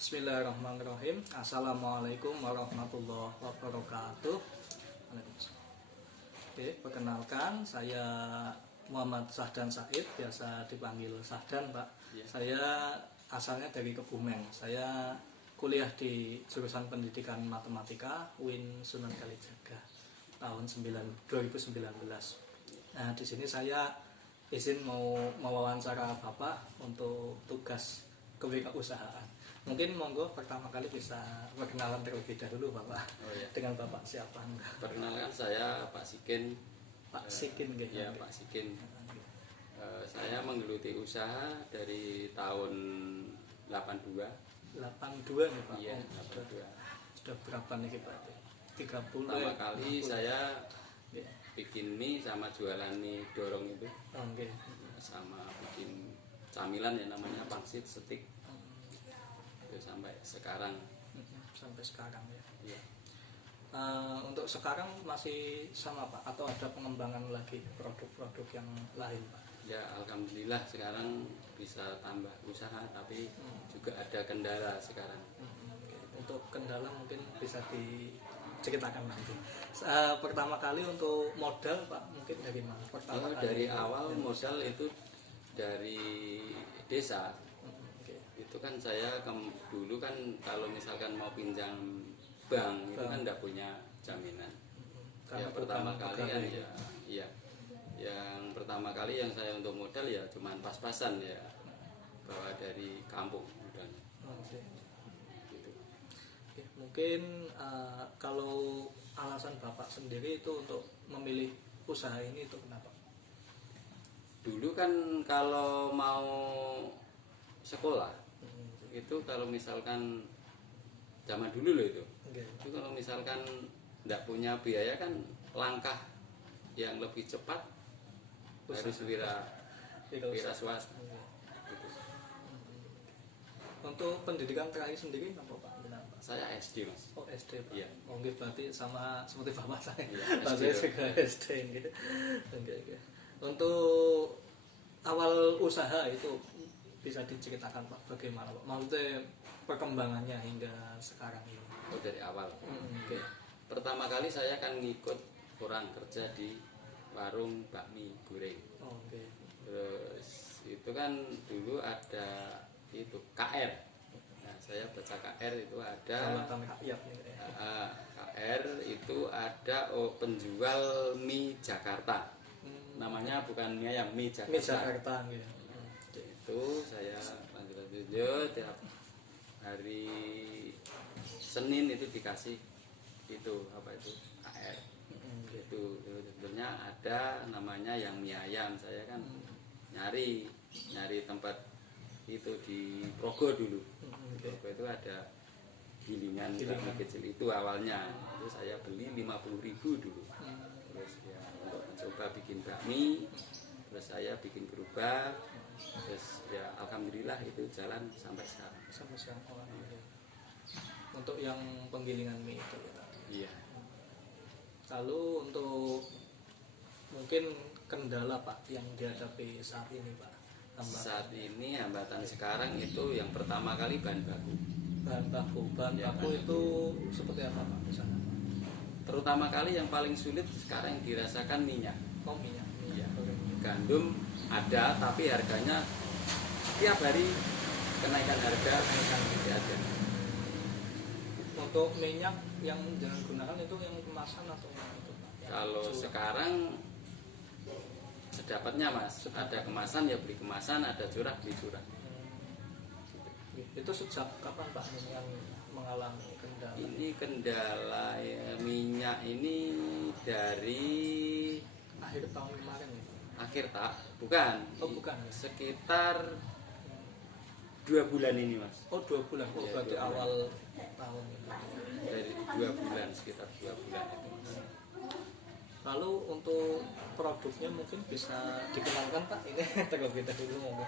Bismillahirrahmanirrahim. Assalamualaikum warahmatullahi wabarakatuh. Waalaikumsalam. Oke, perkenalkan saya Muhammad Sahdan Said, biasa dipanggil Sahdan, Pak. Ya. Saya asalnya dari Kebumen. Saya kuliah di jurusan Pendidikan Matematika UIN Sunan Kalijaga tahun 2019. Nah, di sini saya izin mau mewawancara Bapak untuk tugas kewirausahaan. Mungkin monggo pertama kali bisa perkenalan terlebih dahulu Bapak. Oh, ya. Dengan Bapak siapa? Perkenalkan saya Pak Sikin. Pak Sikin gitu. Ya, Pak Sikin. Saya menggeluti usaha dari tahun 82. 82 nih Pak. Iya, Oh, 82. sudah berapa nih Pak? 30. Pertama kali 50. saya Ya. bikin mie sama jualan mie dorong itu, Oke. sama bikin camilan yang namanya pangsit setik. Itu sampai sekarang. Sampai sekarang ya. Ya. Untuk sekarang masih sama Pak atau ada pengembangan lagi produk-produk yang lain Pak? Ya, alhamdulillah sekarang bisa tambah usaha, tapi juga ada kendala sekarang. Oke. Untuk kendala mungkin bisa diceritakan nanti. Pertama kali untuk modal Pak mungkin dari mana? Pertama kali Dari awal modal itu dari desa. Oke. Itu kan saya dulu kan kalau misalkan mau pinjam bank itu kan tidak punya jaminan. Karena Ya pertama bukan kali pegawai. kan ya, iya. Yang pertama kali yang saya untuk modal ya cuman pas-pasan ya, bawa dari kampung modalnya. Oke. Gitu. Oke, mungkin kalau alasan Bapak sendiri itu untuk memilih usaha ini itu kenapa? Dulu kan kalau mau sekolah itu kalau misalkan zaman dulu loh itu Oke. kalau misalkan tidak punya biaya kan langkah yang lebih cepat harus wira swasta. Oke. Gitu. Untuk pendidikan terakhir sendiri apa Pak? Kenapa? Saya SD mas. Oh SD Pak. Iya. Oke, berarti sama seperti Bapak saya. Iya, Pak SD, saya ya. juga SD gitu. Oke. Untuk awal usaha itu bisa diceritakan Pak bagaimana Pak? Maksudnya perkembangannya hingga sekarang ini. Oh, dari awal. Oke. Pertama kali saya kan ngikut orang kerja di warung bakmi goreng. Oke. Terus itu kan dulu ada itu KR. Nah, saya baca KR itu ada Jabatan rakyat gitu ya. KR itu ada penjual mie Jakarta. Namanya bukan mie ayam, mie Jakarta. Mie Jakarta gitu. Itu saya lanjut tiap hari Senin itu dikasih itu apa itu KR. Itu sebenarnya ada namanya yang mie ayam. Saya kan nyari tempat itu di Progo dulu. Progo itu ada gilingan bakmi kecil itu awalnya. Itu saya beli 50.000 dulu. Terus ya untuk mencoba bikin bakmi, terus saya bikin gerobak, terus ya alhamdulillah itu jalan sampai sekarang. Sampai sekarang. Oh, iya. Untuk yang penggilingan mie itu ya. Iya. Lalu untuk mungkin kendala Pak yang dihadapi saat ini Pak? Saat ini hambatan sekarang itu yang pertama kali bahan baku. Bahan baku Ya, bahan itu seperti apa Pak di sana? Terutama kali yang paling sulit sekarang yang dirasakan minyak. Oh, minyak. Iya. Gandum ada tapi harganya tiap hari kenaikan harga, tidak ada. Untuk minyak yang jangan gunakan itu yang kemasan atau yang itu Pak? Yang Kalau curah. sekarang sedapatnya mas, ada kemasan ya beli kemasan, ada curah beli curah. Itu sejak kapan Pak ini yang mengalami kendala? Ini kendala ya, minyak ini dari Akhir tahun kemarin ya? akhir tak, bukan. Oh, bukan. Sekitar 2 bulan ini mas. Oh, 2 bulan. Oh, Iya, berarti 2 bulan. awal tahun ini. Dari 2 bulan, sekitar 2 bulan itu mas. Lalu untuk produknya mungkin bisa dikenalkan Pak, ini terlebih dahulu monggo.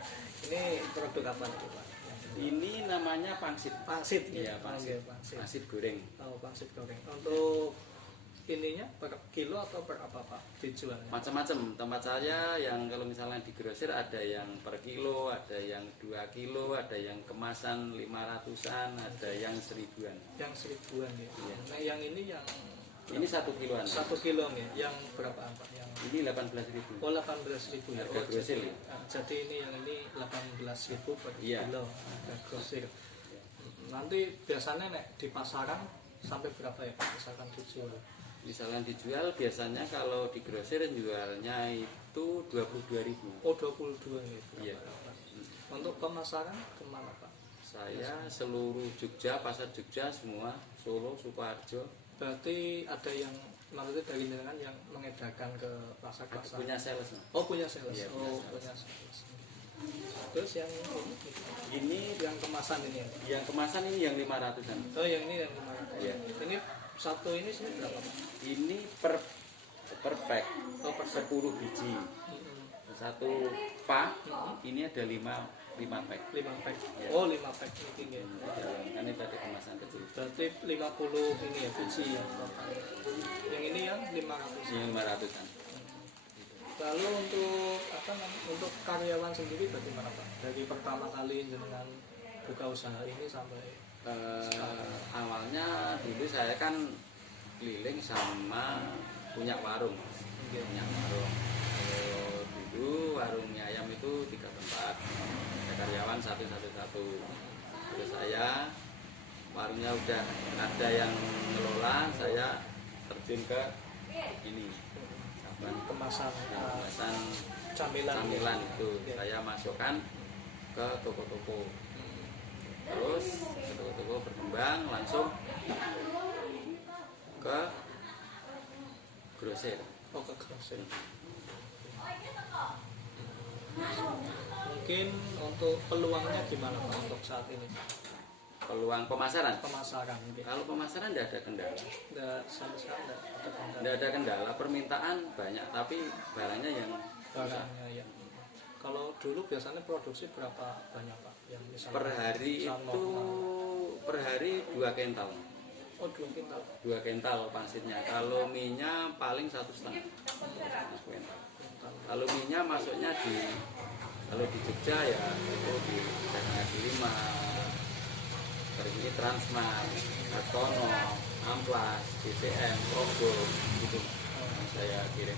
Ini produk apa itu Pak? Ini namanya pangsit. Pangsit. Iya, ya? pangsit. Oke, pangsit. Pangsit goreng. Oh, pangsit goreng. Untuk ininya per kilo atau per apa Pak dijualnya? Macam-macam tempat saya, yang kalau misalnya di grosir ada yang per kilo, ada yang 2 kilo, ada yang kemasan 500-an, ada yang 1000-an. Yang 1000-an ya. Iya. Nah yang ini yang Ini 1 kiloan. 1 kilo ya. Yang berapa Pak? Yang Ini 18.000. oh 18.000 ya. Harga Oh, grosir jadi, ya. jadi ini yang ini 18.000 per Iya. kilo harga grosir. Nanti biasanya nek di pasaran sampai berapa ya Pak misalkan dijual? Misalkan dijual biasanya kalau di grosir jualnya itu 22.000. Oh 22 gitu. Iya. Untuk pemasaran kemana Pak? Saya seluruh Jogja, pasar Jogja semua, Solo, Sukoharjo, Berarti ada yang maksudnya dari jenengan yang mengedarkan ke pasar-pasar. punya sales. Mas. Oh punya sales. Iya, Oh punya punya sales. Terus yang ini yang kemasan ini ya? Yang kemasan ini yang 500-an. Oh yang ini yang kemarin. Iya. Ini satu ini sini berapa Pak? Ini per pack, Oh per 10 biji. Mm-mm. Satu pak, ini ada 5 pack. 5 pack. Iya. Oh 5 pack ini ya. Kan ini tadi kemasan kecil. Berarti 50 ini ya biji ya total. Yang ini yang 500. Ini 500-an. Lalu untuk apa namanya? Untuk karyawan sendiri bagaimana Pak? Dari pertama kali jenengan buka usaha ini sampai Awalnya dulu saya kan keliling sama punya warung. Punya warung. Dulu warung mie ayam itu 3 tempat. Ada karyawan satu. Terus saya warungnya udah ada yang ngelola, saya terjun ke ini kemasan kemasan camilan itu saya masukkan ke toko-toko, terus ke toko-toko berkembang langsung ke grosir. Oh ke grosir. Mungkin untuk peluangnya gimana Pak untuk saat ini? Peluang pemasaran, Pemasaran mungkin. kalau pemasaran tidak ada kendala, Nggak sama sekali nggak ada kendala. tidak ada kendala, permintaan banyak tapi barangnya yang Barangnya ya. Kalau dulu biasanya produksi berapa banyak Pak? Yang misalnya per hari misal itu normal. per hari 2 kental. Oh 2 kintal. 2 kental pangsitnya. Kalau minyak paling 1,5 kental. Kalau minyak masuknya kalau di Jogja ya itu di daerah Lima, terus ini Transmart, Hartono, Amplas, BCM, Progo gitu yang saya kirim.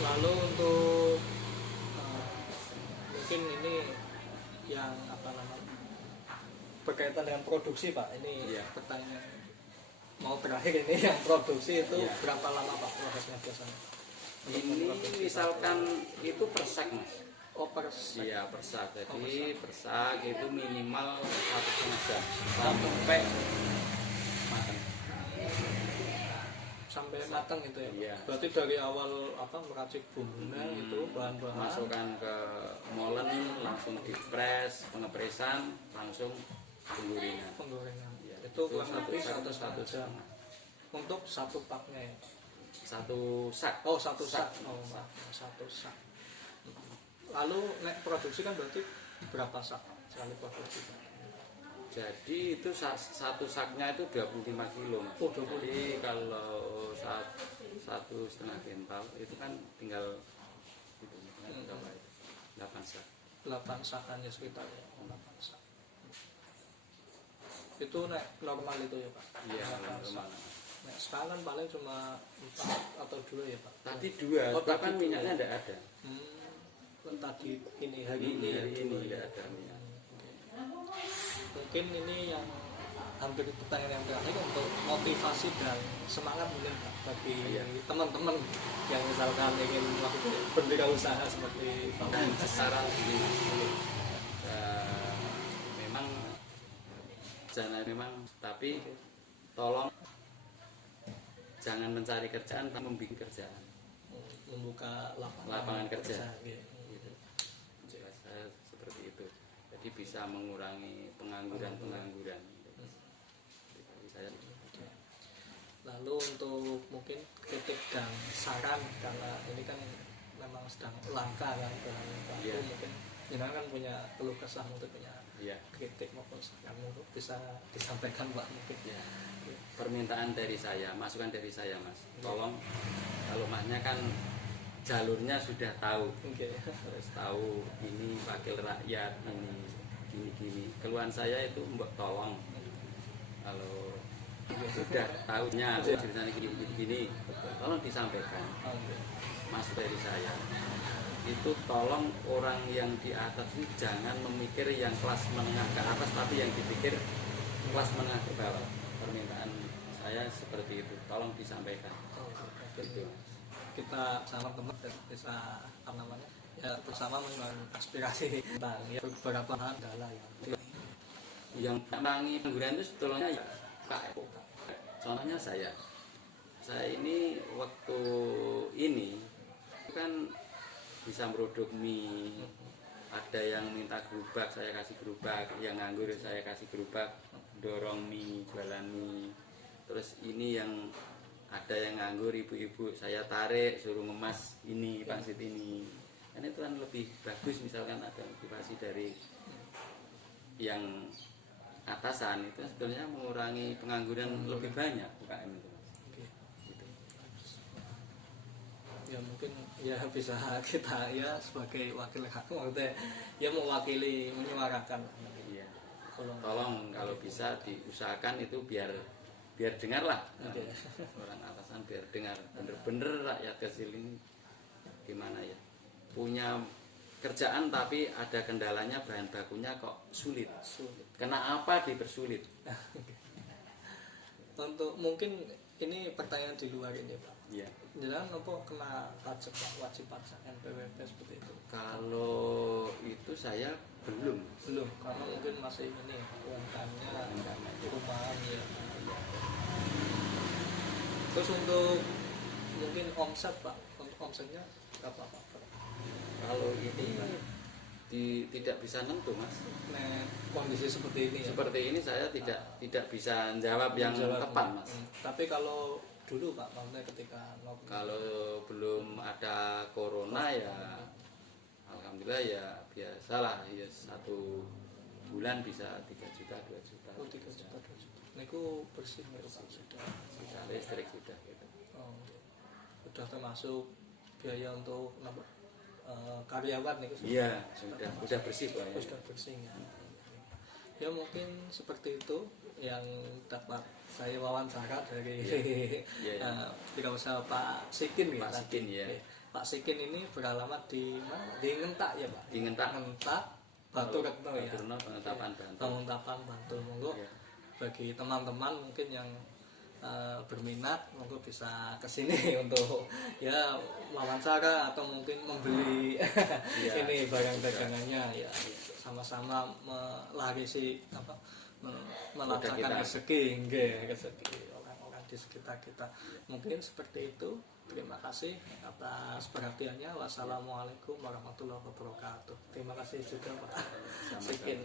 Lalu untuk mungkin ini yang apa namanya berkaitan dengan produksi Pak. Ini Iya. pertanyaan mau terakhir ini yang produksi itu Iya. berapa lama Pak prosesnya biasanya? Untuk Ini memproduksi misalkan itu per sak Mas. oh per sak. Iya per sak. Jadi per sak itu minimal 1,5 jam sampai matang. Sampai matang gitu ya. Iya. Berarti dari awal apa meracik bumbunya itu bahan-bahan Masukkan ke molen, langsung dipres, pengepresan, langsung penggorengan. penggorengan. Iya. Itu kurang lebih satu 1,5 jam. Untuk satu paknya ya. satu sak. Oh satu sak. Sak. Oh maaf, satu sak. Lalu nek produksi kan berarti berapa sak sekali produksi? Jadi itu satu saknya itu 25 kilo Mas. Oh, 25. Jadi kalau 1,5 kental itu kan tinggal gitu, berapa itu? 8 sak. 8 sakannya sekitar ya. 8 sak. Itu nek normal itu ya Pak? Iya, 8 sak. normal. Nek sekarang kan paling cuma 4 atau 2 ya Pak? Tadi 2, Oh, bahkan tadi minyaknya dua. tidak ada. Tadi ini hari ini ya, Hari ini dua tidak ya. ada minyak. Mungkin ini yang hampir pertanyaan yang terakhir untuk motivasi dan semangat mungkin Pak bagi Iya. teman-teman yang misalkan ingin melakukan berwirausaha seperti Pak. Secara ini memang tapi tolong jangan mencari kerjaan tapi membuat kerjaan, Membuka lapangan kerja. Gitu. Gitu. Saya seperti itu, jadi bisa mengurangi pengangguran. Saya Lalu untuk mungkin kritik dan saran karena ini kan memang sedang langka kan barang baku, Iya. mungkin jenengan kan punya keluh kesah mungkin punya Iya. kritik maupun kamu bisa disampaikan Pak mungkin. Ya. Permintaan dari saya, masukan dari saya Mas. Tolong kalau Masnya kan jalurnya sudah tahu, Oke. terus tahu ini wakil rakyat ini gini-gini. Keluhan saya itu mbok tolong kalau sudah tahunya ceritanya gini-gini, tolong disampaikan. Oke. Masuk dari saya itu tolong orang yang di atas ini jangan memikir yang kelas menengah ke atas, tapi yang dipikir kelas menengah ke bawah. Permintaan saya seperti itu, tolong disampaikan. Gitu. Kita sama teman bisa apa namanya ya bersama mengaspirasi tentang ya beberapa hal adalah Yang menangi penggunaan itu sebetulnya ya Pak. Contohnya saya ini waktu ini kan bisa merodok mie, ada yang minta gerobak saya kasih gerobak, yang nganggur saya kasih gerobak, dorong mie, jualan mie. Terus ini yang ada yang nganggur ibu-ibu saya tarik suruh ngemas ini pangsit ini, kan itu kan lebih bagus. Misalkan ada motivasi dari yang atasan, itu sebenarnya mengurangi pengangguran lebih banyak UKM itu. Ya mungkin ya bisa kita ya sebagai wakil rakyat maksudnya ya mewakili menyuarakan. Iya. Tolong kalau bisa diusahakan itu biar dengarlah orang atasan, biar dengar bener-bener rakyat kecil ini gimana ya, punya kerjaan tapi ada kendalanya, bahan bakunya kok sulit. Kenapa dipersulit? Untuk mungkin ini pertanyaan di luar ini Pak. Iya. Jangan apa kena pajak Pak, wajib pajak NPWP seperti itu. Kalau itu saya belum. Karena mungkin masih ini UMKM-nya perumahan ya. Terus untuk mungkin omset Pak, untuk omsetnya berapa Pak? Kalau ini tidak bisa nentu Mas. Nah, kondisi seperti ini ya. Seperti ini saya tidak bisa jawab yang tepat Mas. Tapi kalau dulu Pak, maksudnya ketika kalau belum ada corona ya alhamdulillah ya biasalah ya, 1 bulan bisa 3 juta 2 juta. 3 juta 2 juta. Niku bersih ya Pak sudah listrik sudah gitu. Sudah termasuk biaya untuk karyawan nih Iya, sudah bersih Pak ya. Sudah bersih ya. Ya mungkin seperti itu yang dapat saya wawancara dari tidak usah Pak Sikin ya. Pak Sikin ya. Pak Sikin ini beralamat di mana? Di Ngentak ya Pak. Di Ngentak. Batu Retno ya. Penetapan Bantul. Penetapan Bantul. Monggo bagi teman-teman mungkin yang berminat monggo bisa kesini untuk ya wawancara atau mungkin membeli ini barang dagangannya ya sama-sama melarisi apa melacakkan rezeki orang-orang di sekitar kita. Mungkin seperti itu. Terima kasih atas perhatiannya. Wassalamualaikum warahmatullahi wabarakatuh. Terima kasih juga Pak Sikin.